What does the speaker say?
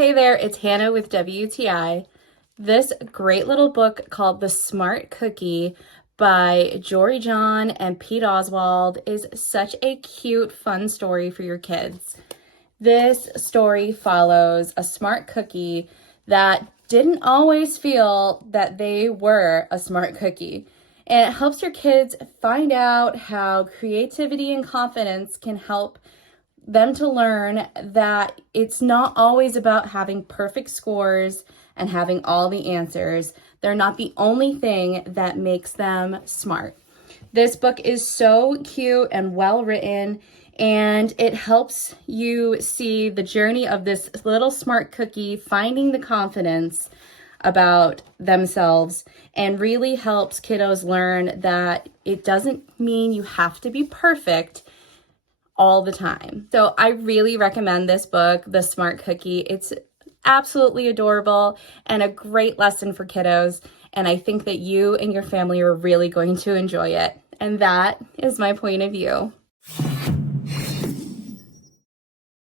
Hey there, it's Hannah with WTI. This great little book called The Smart Cookie by Jory John and Pete Oswald is such a cute, fun story for your kids. This story follows a smart cookie that didn't always feel that they were a smart cookie. And it helps your kids find out how creativity and confidence can help them to learn that it's not always about having perfect scores and having all the answers. They're not the only thing that makes them smart. This book is so cute and well written, and it helps you see the journey of this little smart cookie finding the confidence about themselves, and really helps kiddos learn that it doesn't mean you have to be perfect all the time. So I really recommend this book, The Smart Cookie. It's absolutely adorable and a great lesson for kiddos. And I think that you and your family are really going to enjoy it. And that is my point of view.